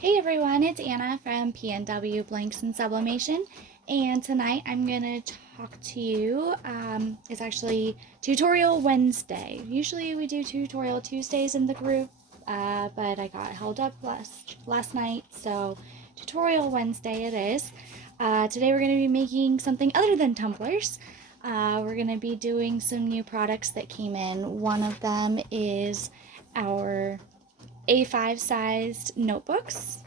Hey everyone, it's Anna from PNW Blanks and Sublimation, and tonight I'm going to talk to you. It's actually Tutorial Wednesday. Usually we do Tutorial Tuesdays in the group, but I got held up last night, so Tutorial Wednesday it is. Today we're going to be making something other than tumblers. We're going to be doing some new products that came in. One of them is our A5 sized notebooks.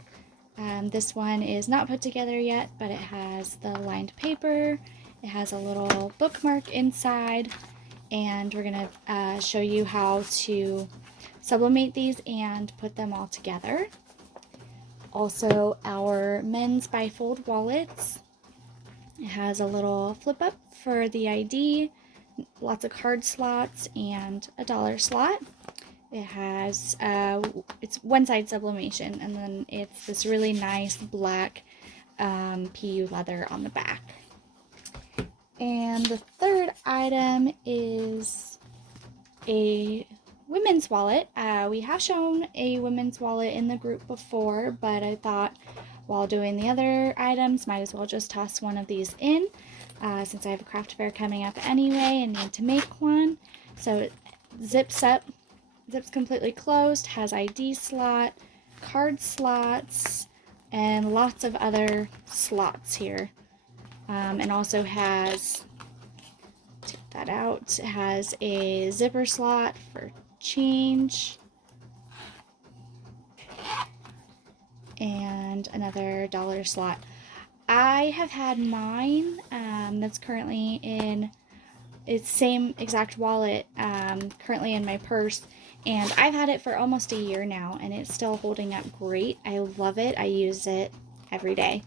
This one is not put together yet, but it has the lined paper, it has a little bookmark inside, and we're going to show you how to sublimate these and put them all together. Also, our men's Bifold Wallets. It has a little flip up for the ID, lots of card slots, and a dollar slot. It has, it's one side sublimation, and then it's this really nice black PU leather on the back. And the third item is a women's wallet. We have shown a women's wallet in the group before, but I thought while doing the other items, might as well just toss one of these in, since I have a craft fair coming up anyway and need to make one. So it zips up. Zip's completely closed, has ID slot, card slots, and lots of other slots here. And also has, take that out, it has a zipper slot for change. And another dollar slot. I have had mine that's currently in its same exact wallet currently in my purse, and I've had it for almost a year now and it's still holding up great. I love it. I use it every day.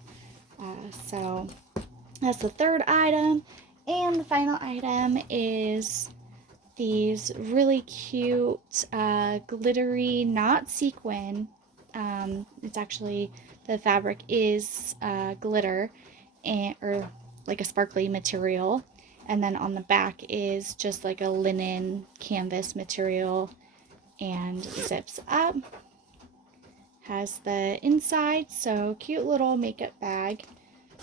So that's the third item. And the final item is these really cute glittery, not sequin, it's actually, the fabric is glitter or like a sparkly material. And then on the back is just like a linen canvas material and zips up. Has the inside, so cute little makeup bag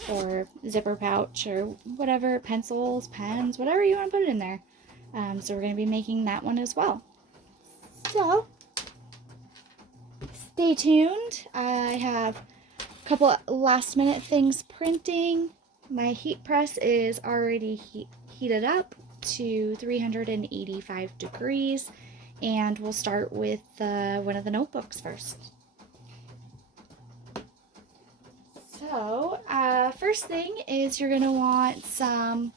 or zipper pouch or whatever, pencils, pens, whatever you want to put it in there. So we're going to be making that one as well. So stay tuned. I have a couple last minute things printing. My heat press is already heated up to 385 degrees, and we'll start with one of the notebooks first. So, first thing is you're going to want some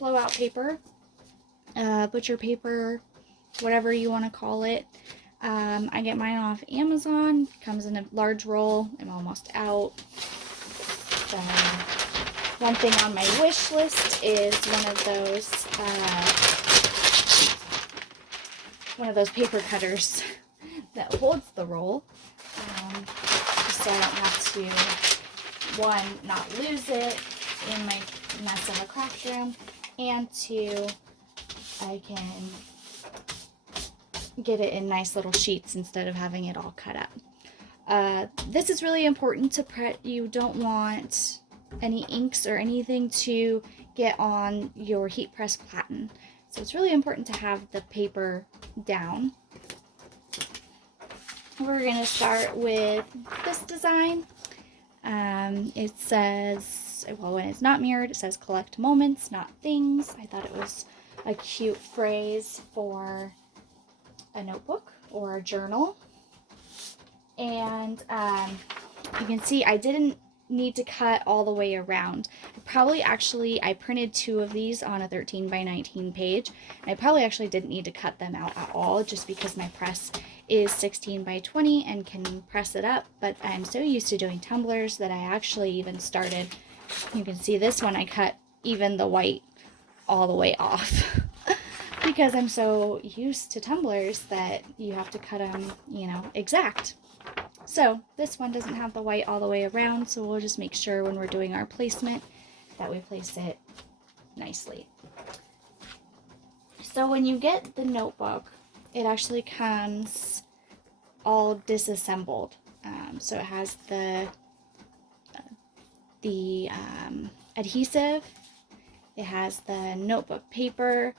blowout paper, butcher paper, whatever you want to call it. I get mine off Amazon. Comes in a large roll. I'm almost out. So, one thing on my wish list is one of those paper cutters that holds the roll, just so I don't have to, one, not lose it in my mess of a craft room, and two, I can get it in nice little sheets instead of having it all cut up. This is really important to prep. You don't want any inks or anything to get on your heat press platen. So it's really important to have the paper down. We're going to start with this design. It says, well, when it's not mirrored, it says collect moments, not things. I thought it was a cute phrase for a notebook or a journal. And you can see I didn't need to cut all the way around. I printed two of these on a 13 by 19 page, and I probably actually didn't need to cut them out at all, just because my press is 16 by 20 and can press it up. But I'm so used to doing tumblers that I actually even started, you can see this one, I cut even the white all the way off because I'm so used to tumblers that you have to cut them, exact. So this one doesn't have the white all the way around, so we'll just make sure when we're doing our placement that we place it nicely. So when you get the notebook, it actually comes all disassembled. So it has the adhesive, it has the notebook paper,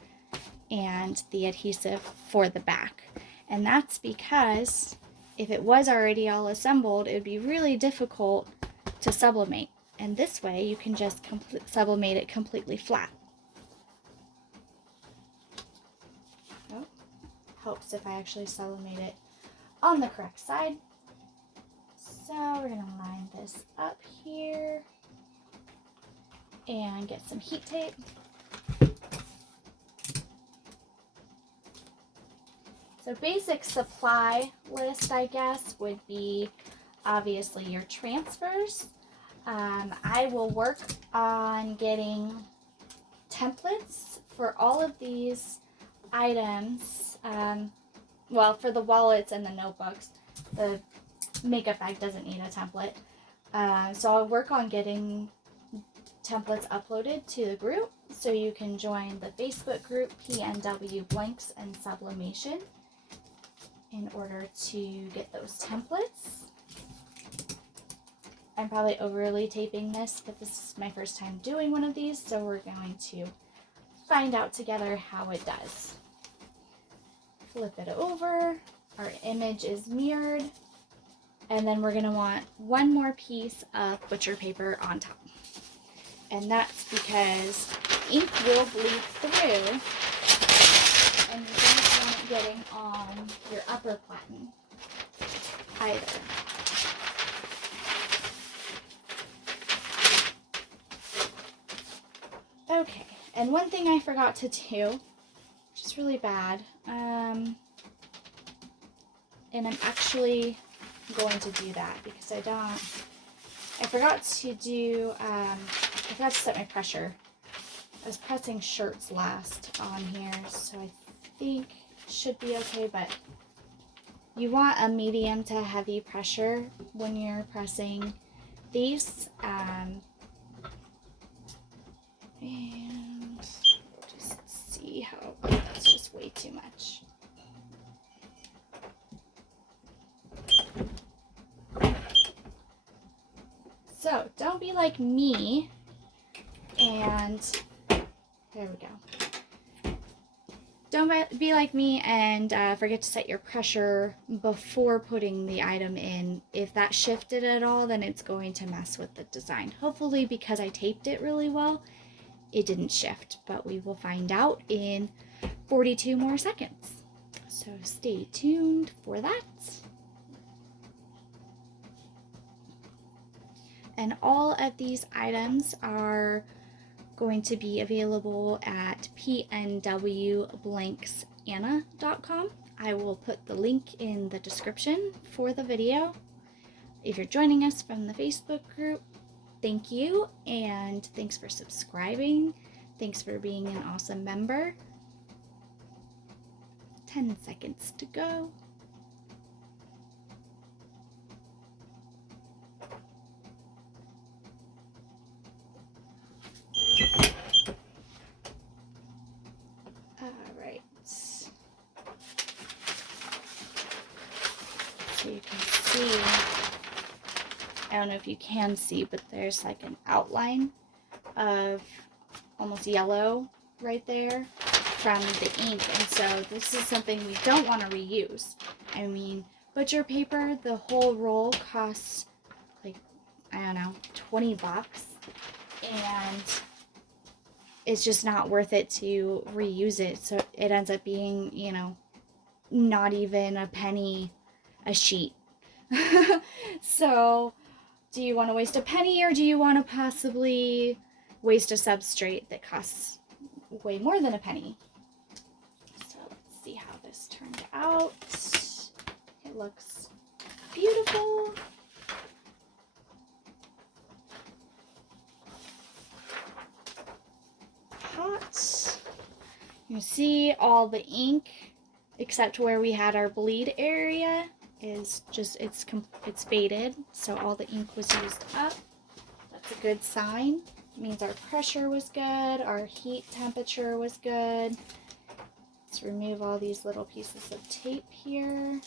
and the adhesive for the back. And that's because if it was already all assembled, it would be really difficult to sublimate. And this way you can just sublimate it completely flat. Oh, helps if I actually sublimate it on the correct side. So we're going to line this up here and get some heat tape. So basic supply list, I guess, would be obviously your transfers. I will work on getting templates for all of these items. Well, for the wallets and the notebooks. The makeup bag doesn't need a template. So I'll work on getting templates uploaded to the group, so you can join the Facebook group PNW Blanks and Sublimation in order to get those templates. I'm probably overly taping this, but this is my first time doing one of these, so we're going to find out together how it does. Flip it over, our image is mirrored, and then we're going to want one more piece of butcher paper on top. And that's because ink will bleed through, and you don't want it getting on your upper platen either. Okay, and one thing I forgot to do, which is really bad, and I'm actually going to do that because I forgot to set my pressure. I was pressing shirts last on here, so I think it should be okay, but you want a medium to heavy pressure when you're pressing these. And just see how, that's just way too much. So don't be like me, and there we go. Don't be like me and forget to set your pressure before putting the item in. If that shifted at all, then it's going to mess with the design. Hopefully, because I taped it really well, it didn't shift, but we will find out in 42 more seconds. So stay tuned for that. And all of these items are going to be available at pnwblanksanna.com. I will put the link in the description for the video. If you're joining us from the Facebook group, thank you, and thanks for subscribing. Thanks for being an awesome member. 10 seconds to go. Alright. So you can see, I don't know if you can see, but there's like an outline of almost yellow right there from the ink, and so this is something we don't want to reuse. I mean, butcher paper, the whole roll costs like, I don't know, 20 bucks, and it's just not worth it to reuse it. So it ends up being, you know, not even a penny a sheet. So do you want to waste a penny, or do you want to possibly waste a substrate that costs way more than a penny? So let's see how this turned out. It looks beautiful. Hot. You see all the ink, except where we had our bleed area, is just, it's faded, so all the ink was used up. That's a good sign. It means our pressure was good, our heat temperature was good. Let's remove all these little pieces of tape here.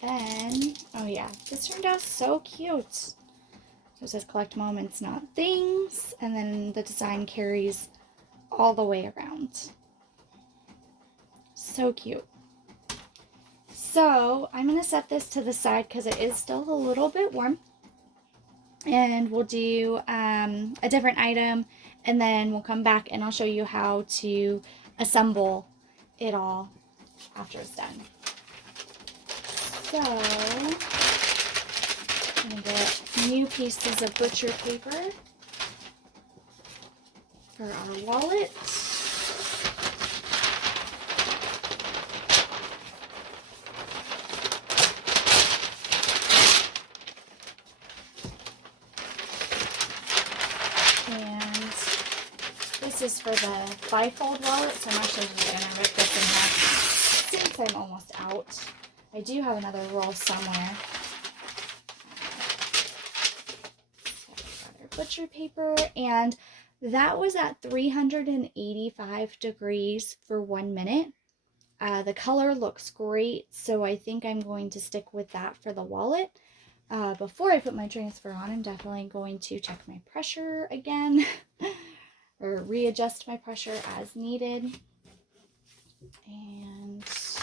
Then, oh yeah, this turned out so cute. So it says collect moments, not things. And then the design carries all the way around. So cute. So I'm going to set this to the side because it is still a little bit warm. And we'll do a different item, and then we'll come back and I'll show you how to assemble it all after it's done. So I'm going to get new pieces of butcher paper for our wallet. And this is for the Bifold wallet, so I'm actually just going to rip this in half since I'm almost out. I do have another roll somewhere. So I've got our butcher paper, and that was at 385 degrees for 1 minute. The color looks great, so I think I'm going to stick with that for the wallet. Before I put my transfer on, I'm definitely going to check my pressure again or readjust my pressure as needed. And let's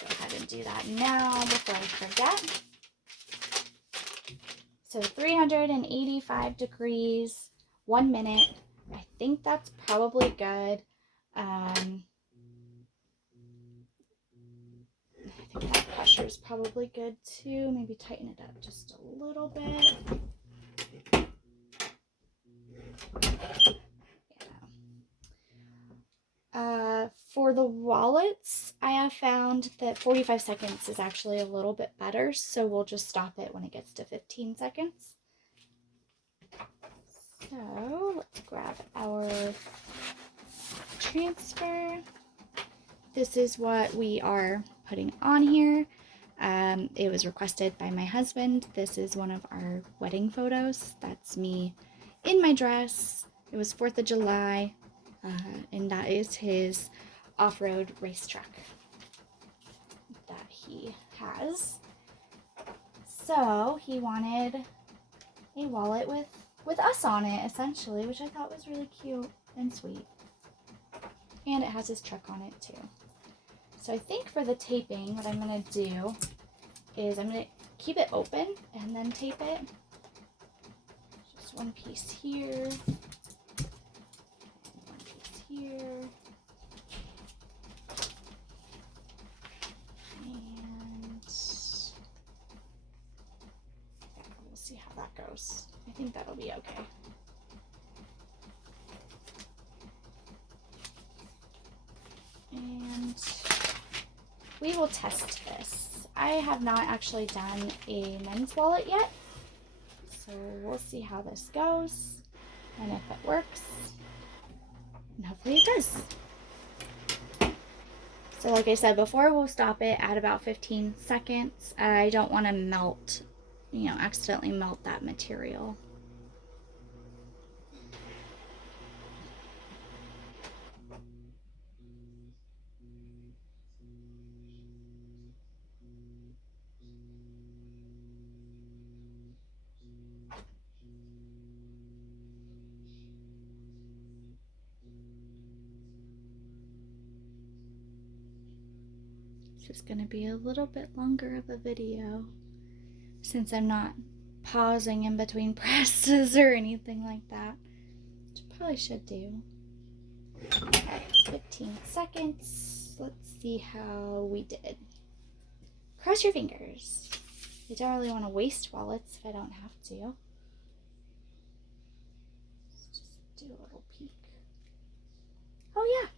go ahead and do that now before I forget. So 385 degrees, 1 minute. I think that's probably good. I think that pressure is probably good too. Maybe tighten it up just a little bit. For the wallets, I have found that 45 seconds is actually a little bit better, so we'll just stop it when it gets to 15 seconds. So let's grab our transfer. This is what we are putting on here. It was requested by my husband. This is one of our wedding photos. That's me in my dress. It was 4th of July, and that is his off-road race truck that he has. So he wanted a wallet with us on it, essentially, which I thought was really cute and sweet. And it has his truck on it too. So I think for the taping, what I'm going to do is I'm going to keep it open and then tape it. Just one piece here, one piece here, and yeah, we'll see how that goes. I think that'll be okay. And we will test this. I have not actually done a men's wallet yet, so we'll see how this goes and if it works, and hopefully it does. So like I said before, we'll stop it at about 15 seconds. I don't want to melt, accidentally melt that material. It's just going to be a little bit longer of a video since I'm not pausing in between presses or anything like that, which I probably should do. Okay, 15 seconds. Let's see how we did. Cross your fingers. I don't really want to waste wallets if I don't have to. Let's just do a little peek. Oh yeah,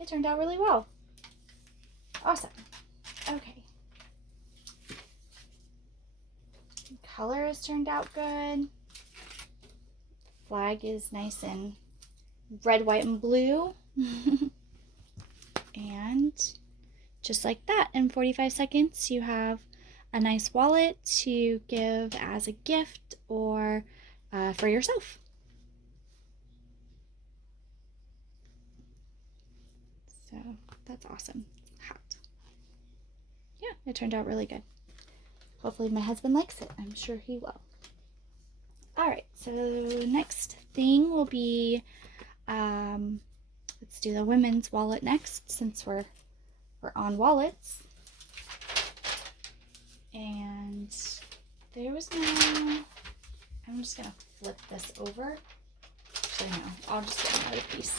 it turned out really well. Awesome. Okay. The color has turned out good. Flag is nice and red, white, and blue. And just like that, in 45 seconds, you have a nice wallet to give as a gift or for yourself. So that's awesome. Hot. yeah, it turned out really good. Hopefully my husband likes it. I'm sure he will. Alright, so next thing will be, let's do the women's wallet next, since we're on wallets. And there was no, I'm just going to flip this over. Actually, no, I'll just get another piece.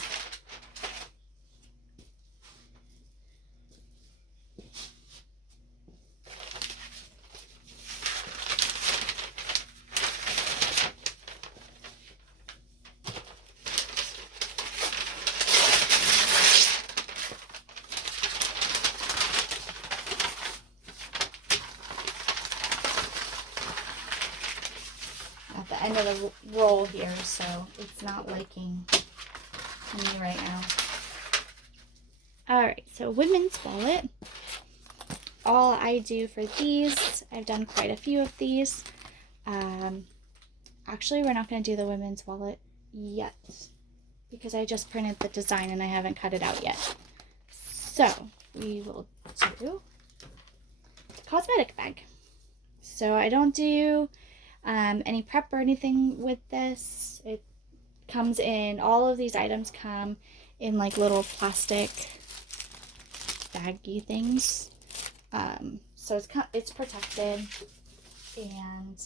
At the end of the roll here, so it's not liking me right now. Alright, so women's wallet. All I do for these, I've done quite a few of these. Actually, we're not going to do the women's wallet yet because I just printed the design and I haven't cut it out yet. So we will do cosmetic bag. So I don't do any prep or anything with this. It comes in, all of these items come in like little plastic baggy things. So it's protected, and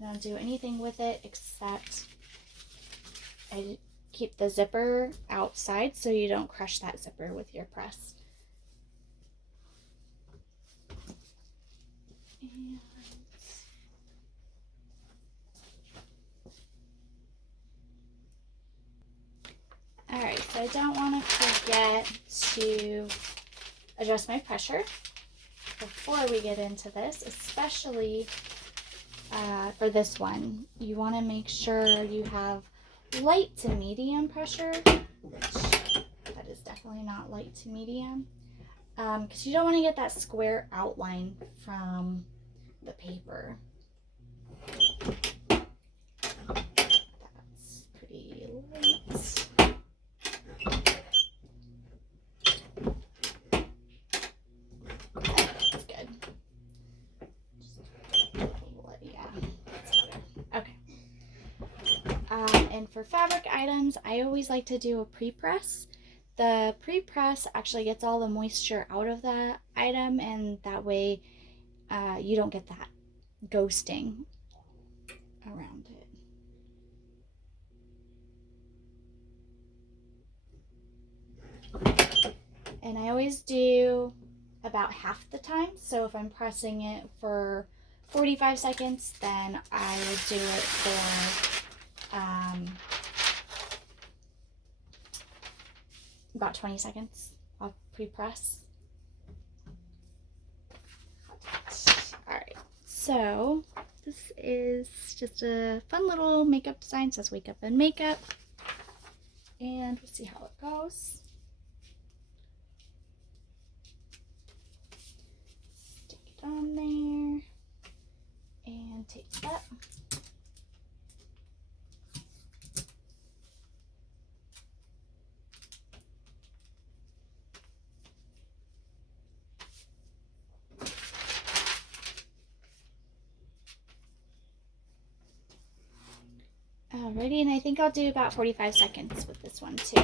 I don't do anything with it except I keep the zipper outside so you don't crush that zipper with your press. And alright, so I don't want to forget to adjust my pressure before we get into this, especially for this one. You want to make sure you have light to medium pressure, which that is definitely not light to medium, because you don't want to get that square outline from the paper. That's pretty light. And for fabric items, I always like to do a pre-press. The pre-press actually gets all the moisture out of the item, and that way you don't get that ghosting around it. And I always do about half the time. So if I'm pressing it for 45 seconds, then I would do it for about 20 seconds of pre-press. Alright, so this is just a fun little makeup design. It says wake up and makeup, and we'll see how it goes. Stick it on there and tape it up. Alrighty, and I think I'll do about 45 seconds with this one too.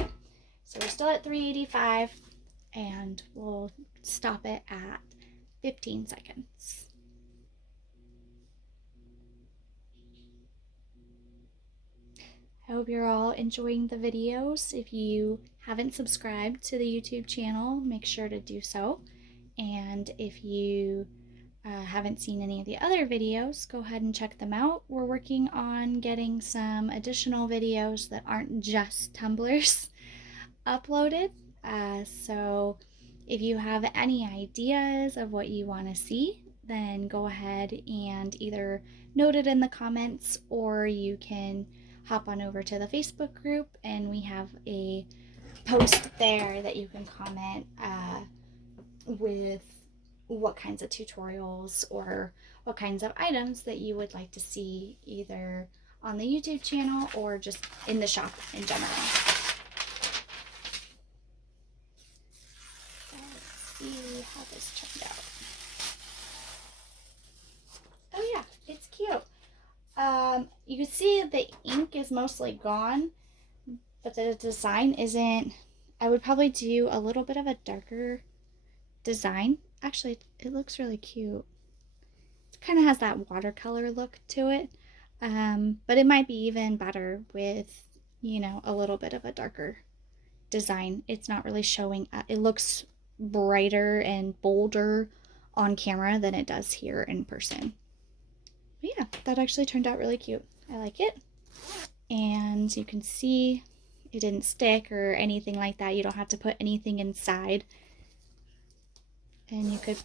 So we're still at 385, and we'll stop it at 15 seconds. I hope you're all enjoying the videos. If you haven't subscribed to the YouTube channel, make sure to do so. And if you haven't seen any of the other videos, go ahead and check them out. We're working on getting some additional videos that aren't just tumblers uploaded. So if you have any ideas of what you want to see, then go ahead and either note it in the comments, or you can hop on over to the Facebook group, and we have a post there that you can comment with what kinds of tutorials or what kinds of items that you would like to see, either on the YouTube channel or just in the shop in general. So let's see how this you can see the ink is mostly gone, but the design isn't. I would probably do a little bit of a darker design. Actually, it looks really cute. It kind of has that watercolor look to it. But it might be even better with, you know, a little bit of a darker design. It's not really showing up. It looks brighter and bolder on camera than it does here in person. But yeah, that actually turned out really cute. I like it. And you can see it didn't stick or anything like that. You don't have to put anything inside. And you could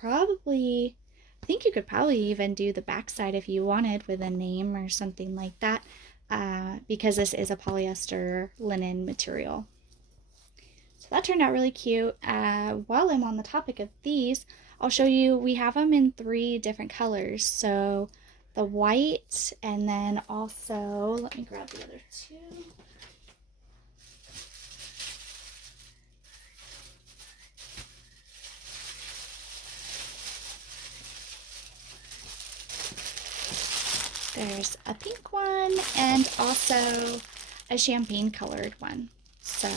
probably, I think you could probably even do the backside if you wanted with a name or something like that, because this is a polyester linen material. So that turned out really cute. While I'm on the topic of these, I'll show you, we have them in 3 different colors. So the white, and then also, let me grab the other 2. There's a pink one and also a champagne colored one. So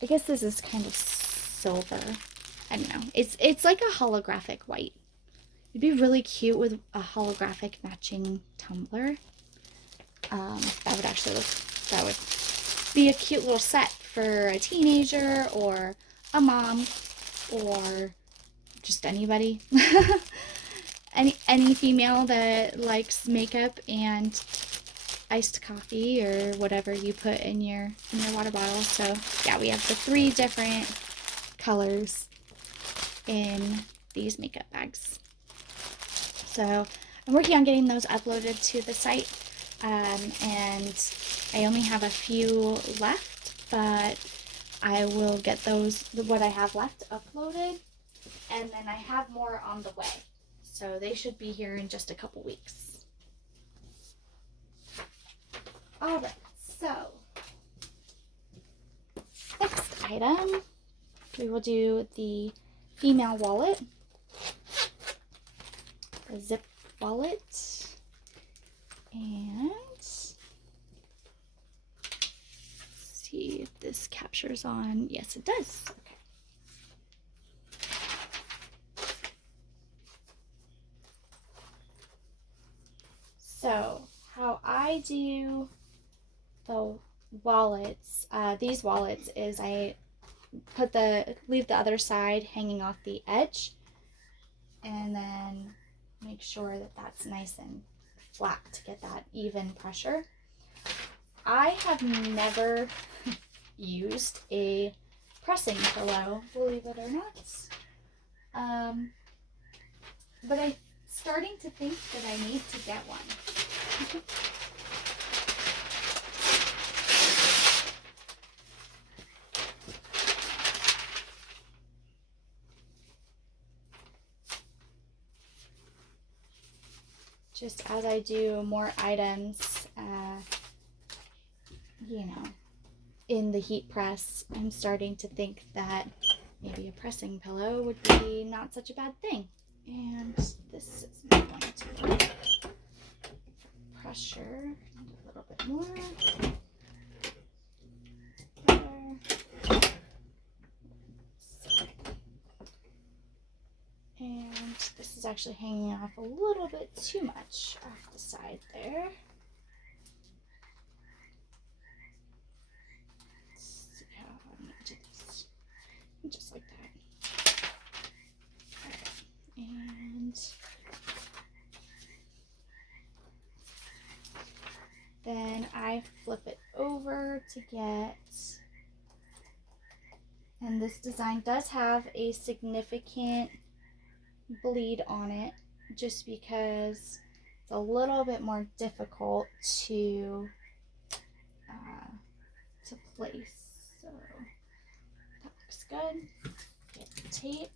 I guess this is kind of silver. I don't know. It's like a holographic white. It'd be really cute with a holographic matching tumbler. That would actually that would be a cute little set for a teenager or a mom or just anybody. Any female that likes makeup and iced coffee or whatever you put in your water bottle. So yeah, we have the 3 different colors in these makeup bags. So I'm working on getting those uploaded to the site, and I only have a few left, but I will get those, what I have left, uploaded, and then I have more on the way. So they should be here in just a couple weeks. Alright, so next item, we will do the female wallet, the zip wallet, and let's see if this captures on. Yes, it does. Okay. So how I do the wallets, these wallets, is I leave the other side hanging off the edge, and then make sure that that's nice and flat to get that even pressure. I have never used a pressing pillow, believe it or not, but I'm starting to think that I need to get one. Just as I do more items, you know, in the heat press, I'm starting to think that maybe a pressing pillow would be not such a bad thing. And this is going to be pressure a little bit more. And this is actually hanging off a little bit too much off the side there. Let's see how I'm going to do this. Just like that. Alright. And then I flip it over to get, and this design does have a significant bleed on it, just because it's a little bit more difficult to place. So that looks good. Get the tape.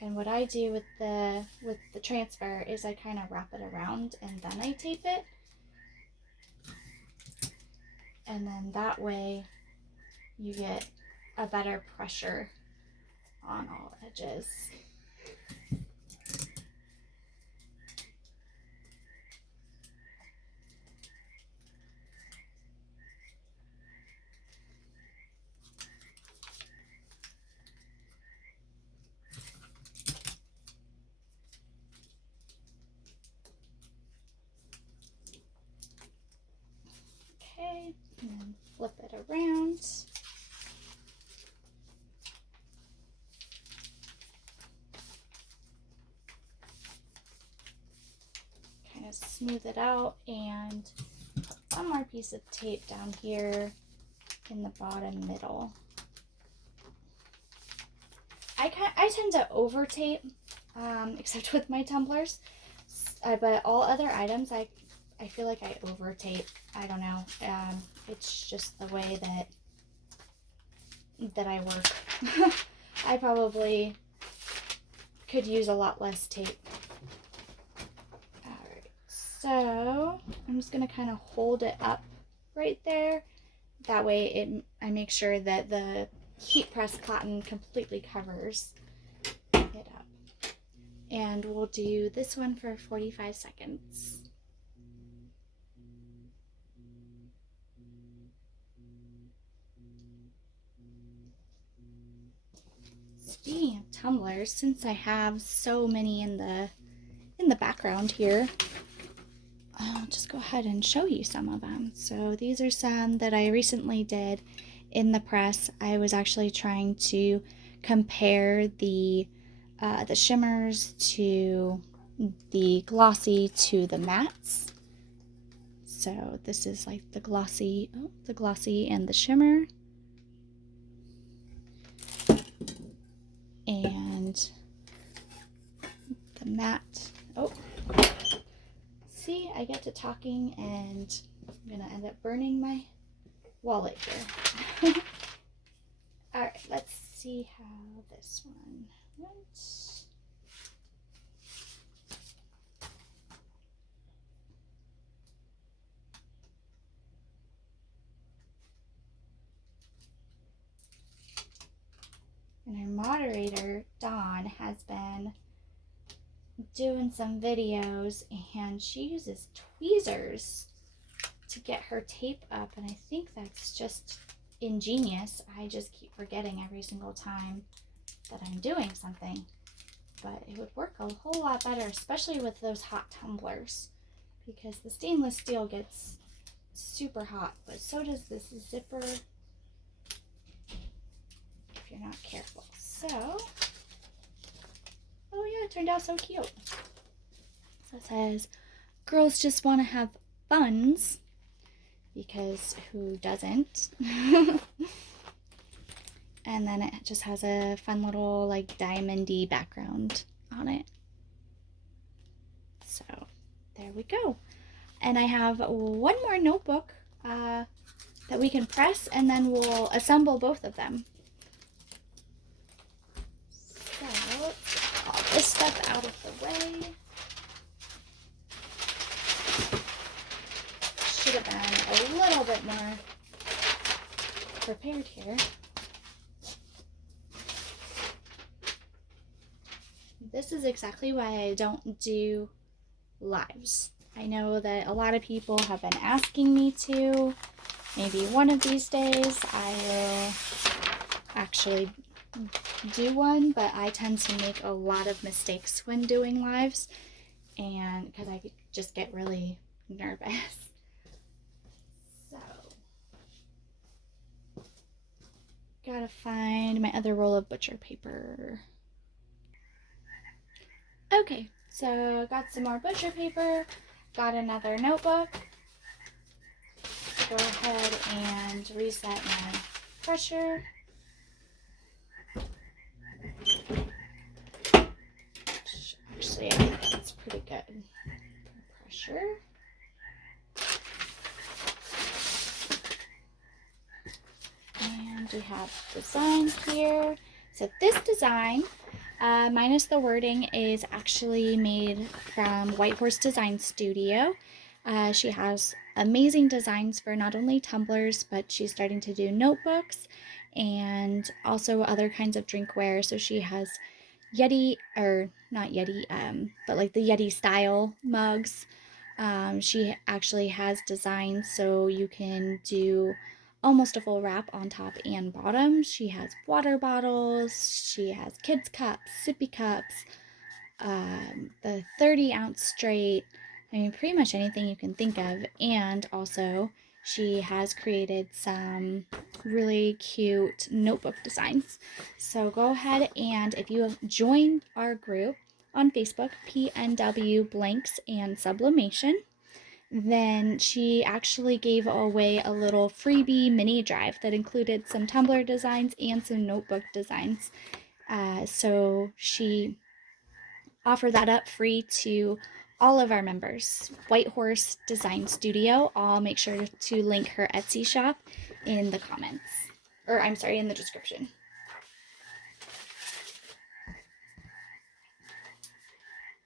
And what I do with the transfer is I kind of wrap it around and then I tape it. And then that way you get a better pressure on all edges. kind of smooth it out, and one more piece of tape down here in the bottom middle. I tend to over tape, except with my tumblers, but all other items I feel like I over tape. I don't know. It's just the way that I work. I probably could use a lot less tape. Alright, so I'm just going to kind of hold it up right there. That way I make sure that the heat press cotton completely covers it up. And we'll do this one for 45 seconds. Speaking of tumblers, since I have so many in the background here, I'll just go ahead and show you some of them. So these are some that I recently did in the press. I was actually trying to compare the shimmers to the glossy to the mattes. So this is like the glossy and the shimmer. And the matte. Oh, see, I get to talking and I'm gonna end up burning my wallet here. Alright, let's see how this one went. And our moderator, Dawn, has been doing some videos, and she uses tweezers to get her tape up, and I think that's just ingenious. I just keep forgetting every single time that I'm doing something, but it would work a whole lot better, especially with those hot tumblers, because the stainless steel gets super hot, but so does this zipper if you're not careful. So, oh yeah, it turned out so cute. So it says, girls just want to have buns, because who doesn't? And then it just has a fun little like diamondy background on it. So there we go. And I have one more notebook that we can press, and then we'll assemble both of them. So let's get all this stuff out of the way. Should have been a little bit more prepared here. This is exactly why I don't do lives. I know that a lot of people have been asking me to. Maybe one of these days I will actually do one, but I tend to make a lot of mistakes when doing lives, and because I just get really nervous. So, gotta find my other roll of butcher paper. Okay, so got some more butcher paper, got another notebook. Go ahead and reset my pressure. Actually, I think that's pretty good for pressure. And we have design here. So this design, minus the wording, is actually made from White Horse Design Studio. She has amazing designs for not only tumblers, but she's starting to do notebooks and also other kinds of drinkware. So she has Yeti, or not Yeti, but like the Yeti style mugs. She actually has designs so you can do almost a full wrap on top and bottom. She has water bottles, she has kids cups, sippy cups, the 30-ounce straight. I mean, pretty much anything you can think of. And also she has created some really cute notebook designs. So go ahead, and if you have joined our group, on Facebook, PNW Blanks and Sublimation. Then she actually gave away a little freebie mini drive that included some tumbler designs and some notebook designs. So she offered that up free to all of our members. White Horse Design Studio. I'll make sure to link her Etsy shop in the comments. Or I'm sorry, in the description.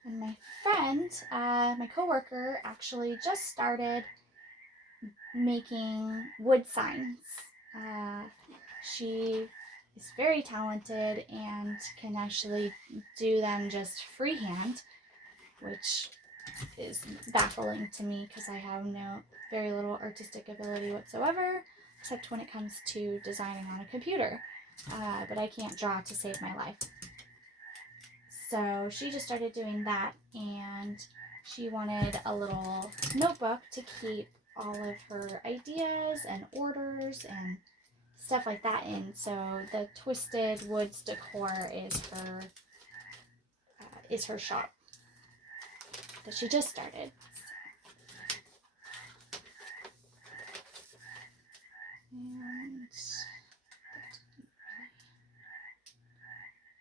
And my friend, my coworker, actually just started making wood signs. She is very talented and can actually do them just freehand, which is baffling to me because I have very little artistic ability whatsoever, except when it comes to designing on a computer. But I can't draw to save my life. So she just started doing that, and she wanted a little notebook to keep all of her ideas and orders and stuff like that in. So the Twisted Woods Decor is her shop that she just started. And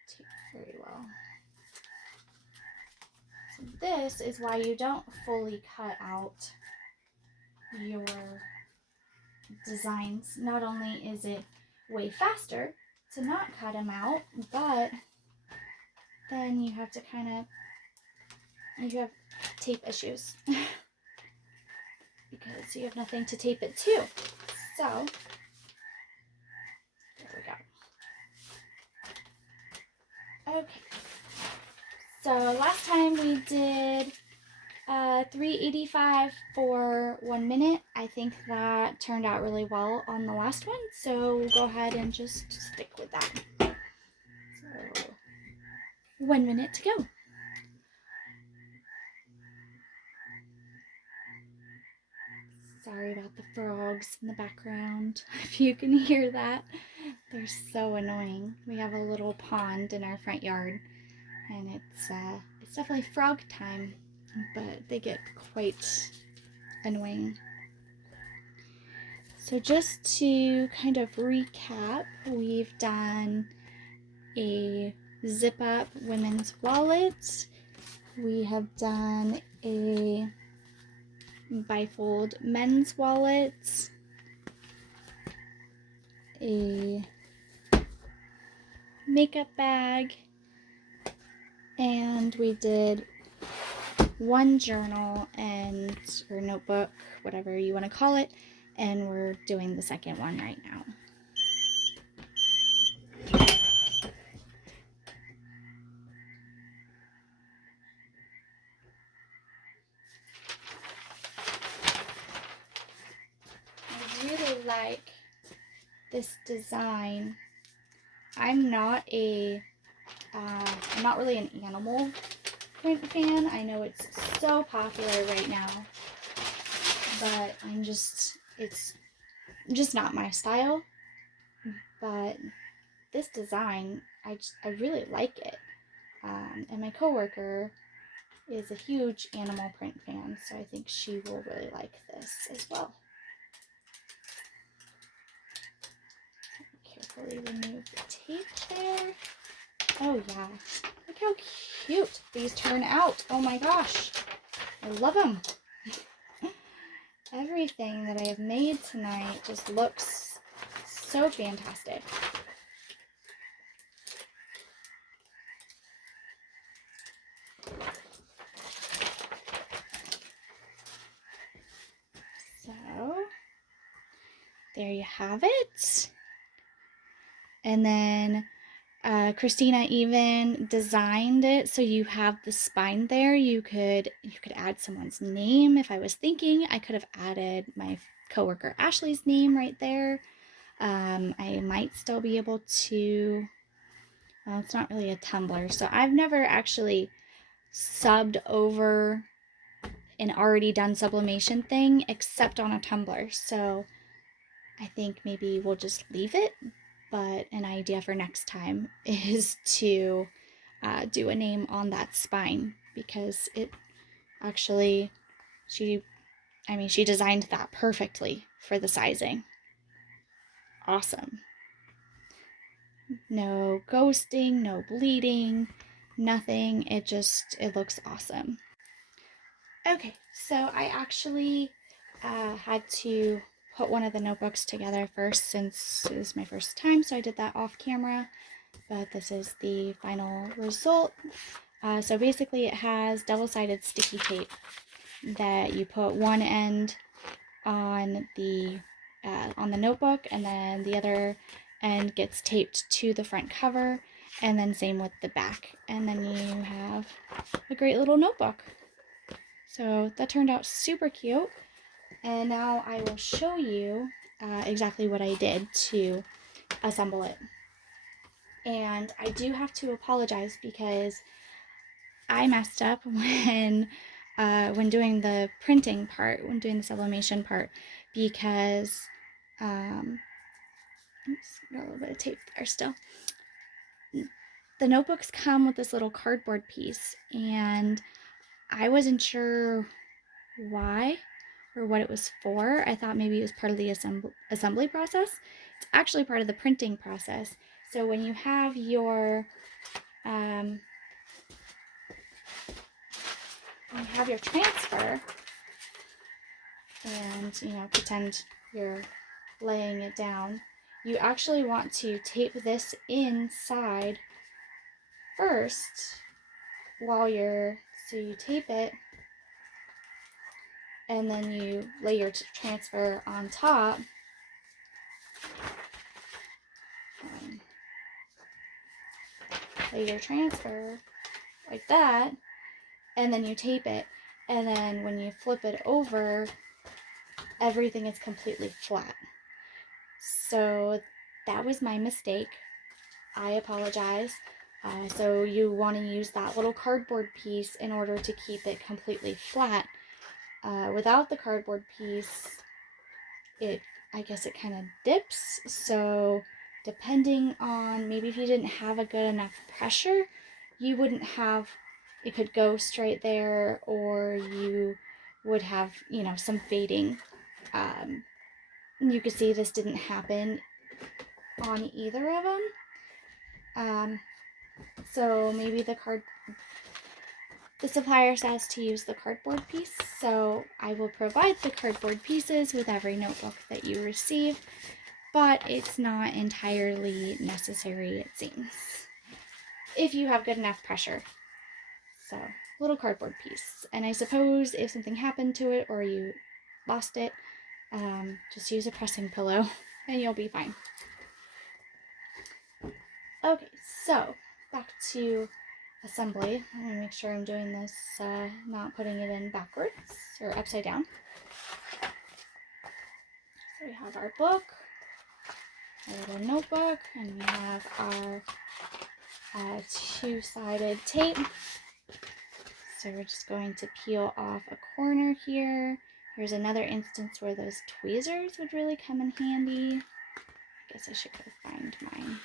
tape very well. So this is why you don't fully cut out your designs. Not only is it way faster to not cut them out, but then you have to you have tape issues because you have nothing to tape it to. So there we go. Okay, so last time we did $3.85 for 1 minute. I think that turned out really well on the last one, so we'll go ahead and just stick with that. So 1 minute to go. Sorry about the frogs in the background, if you can hear that. They're so annoying. We have a little pond in our front yard, and it's definitely frog time, but they get quite annoying. So just to kind of recap, we've done a zip up women's wallet. We have done a bifold men's wallet, a makeup bag, and we did one journal or notebook, whatever you want to call it, and we're doing the second one right now. I really like this design. I'm not really an animal print fan. I know it's so popular right now, but it's just not my style. But this design, I really like it. And my coworker is a huge animal print fan, so I think she will really like this as well. Carefully remove the tape there. Oh yeah, look how cute these turn out. Oh my gosh, I love them. Everything that I have made tonight just looks so fantastic. So there you have it. And then Christina even designed it so you have the spine there. You could add someone's name. If I was thinking, I could have added my coworker Ashley's name right there. I might still be able to, well, it's not really a tumbler, so I've never actually subbed over an already done sublimation thing except on a tumbler, so I think maybe we'll just leave it. But an idea for next time is to do a name on that spine, because it actually, she designed that perfectly for the sizing. Awesome. No ghosting, no bleeding, nothing. It looks awesome. Okay, so I actually had to put one of the notebooks together first, since it was my first time, so I did that off camera, but this is the final result. So basically it has double-sided sticky tape that you put one end on the notebook, and then the other end gets taped to the front cover, and then same with the back, and then you have a great little notebook. So that turned out super cute, and now I will show you exactly what I did to assemble it. And I do have to apologize because I messed up when doing the printing part, when doing the sublimation part, because oops, got a little bit of tape there still. The notebooks come with this little cardboard piece, and I wasn't sure why or what it was for. I thought maybe it was part of the assembly process. It's actually part of the printing process. So when you have your transfer, and pretend you're laying it down, you actually want to tape this inside first so you tape it, and then you lay your transfer on top. Lay your transfer like that, and then you tape it, and then when you flip it over, everything is completely flat. So that was my mistake. I apologize. So you want to use that little cardboard piece in order to keep it completely flat. Without the cardboard piece, I guess it kind of dips. So depending on, maybe if you didn't have a good enough pressure, you wouldn't have, it could go straight there, or you would have, some fading. You could see this didn't happen on either of them. So maybe the supplier says to use the cardboard piece, so I will provide the cardboard pieces with every notebook that you receive, but it's not entirely necessary, it seems, if you have good enough pressure. So, little cardboard piece. And I suppose if something happened to it or you lost it, just use a pressing pillow and you'll be fine. Okay, so back to assembly. I'm going to make sure I'm doing this, not putting it in backwards or upside down. So we have our book, our little notebook, and we have our two-sided tape. So we're just going to peel off a corner here. Here's another instance where those tweezers would really come in handy. I guess I should go find mine.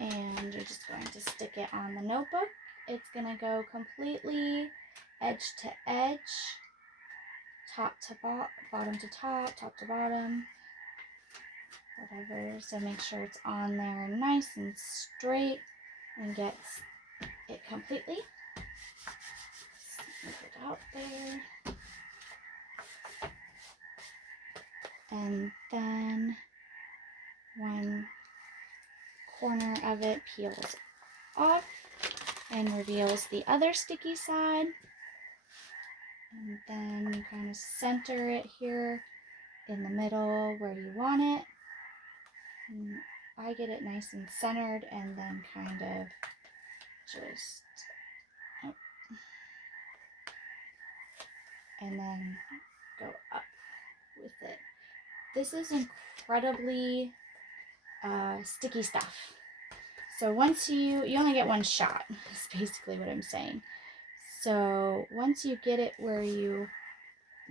And you're just going to stick it on the notebook. It's going to go completely edge to edge, top to bottom to top, top to bottom, whatever. So make sure it's on there nice and straight and gets it completely. Move it out there. And then one corner of it peels off and reveals the other sticky side. And then you kind of center it here in the middle where you want it. And I get it nice and centered, and then kind of just, and then go up with it. This is incredibly sticky stuff. So once you only get one shot, is basically what I'm saying. So once you get it where you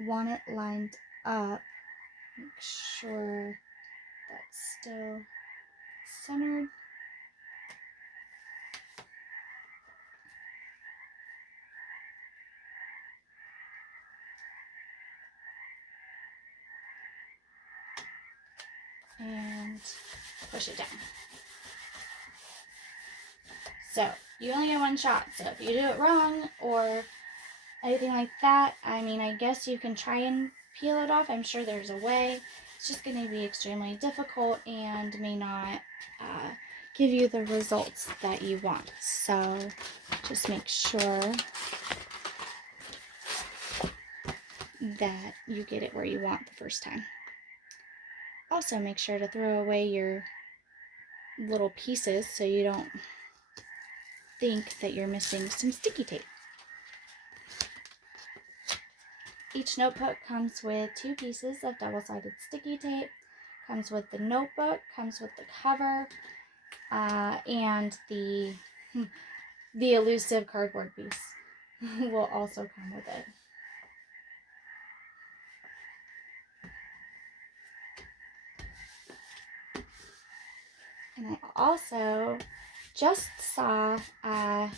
want it lined up, make sure that's still centered. And push it down. So you only get one shot, so if you do it wrong or anything like that, I mean, I guess you can try and peel it off. I'm sure there's a way. It's just going to be extremely difficult and may not give you the results that you want. So just make sure that you get it where you want the first time. Also, make sure to throw away your little pieces so you don't think that you're missing some sticky tape. Each notebook comes with 2 pieces of double-sided sticky tape, comes with the notebook, comes with the cover, and the elusive cardboard piece will also come with it. And I also just saw the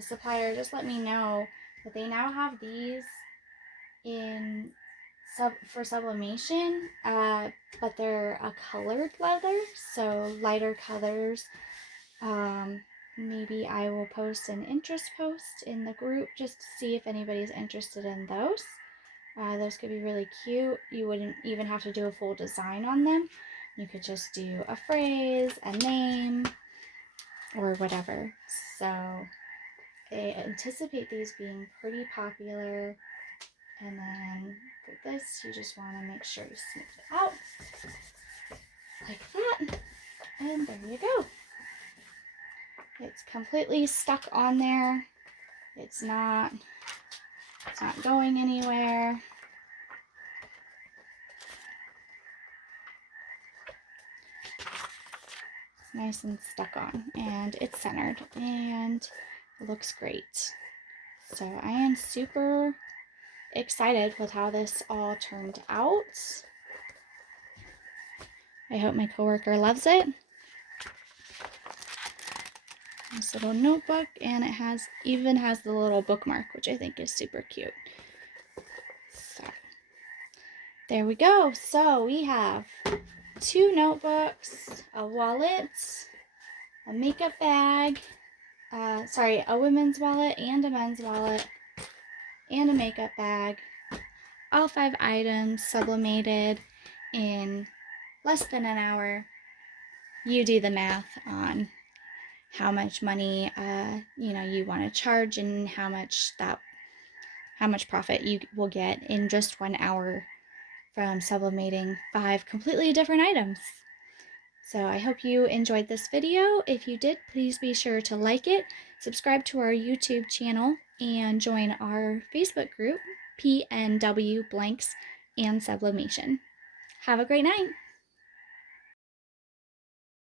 supplier just let me know that they now have these in for sublimation, but they're a colored leather, so lighter colors. Maybe I will post an interest post in the group just to see if anybody's interested in those. Those could be really cute. You wouldn't even have to do a full design on them. You could just do a phrase, a name, or whatever. So I anticipate these being pretty popular. And then for this, you just want to make sure you smooth it out like that. And there you go. It's completely stuck on there. It's not going anywhere. It's nice and stuck on, and it's centered, and it looks great. So I am super excited with how this all turned out. I hope my coworker loves it. This little notebook, and it even has the little bookmark, which I think is super cute. So there we go. So we have 2 notebooks, a wallet, a makeup bag, a women's wallet and a men's wallet, and a makeup bag. All 5 items sublimated in less than an hour. You do the math on how much money you want to charge and how much profit you will get in just 1 hour from sublimating 5 completely different items. So I hope you enjoyed this video. If you did, please be sure to like it, subscribe to our YouTube channel, and join our Facebook group, PNW Blanks and Sublimation. Have a great night.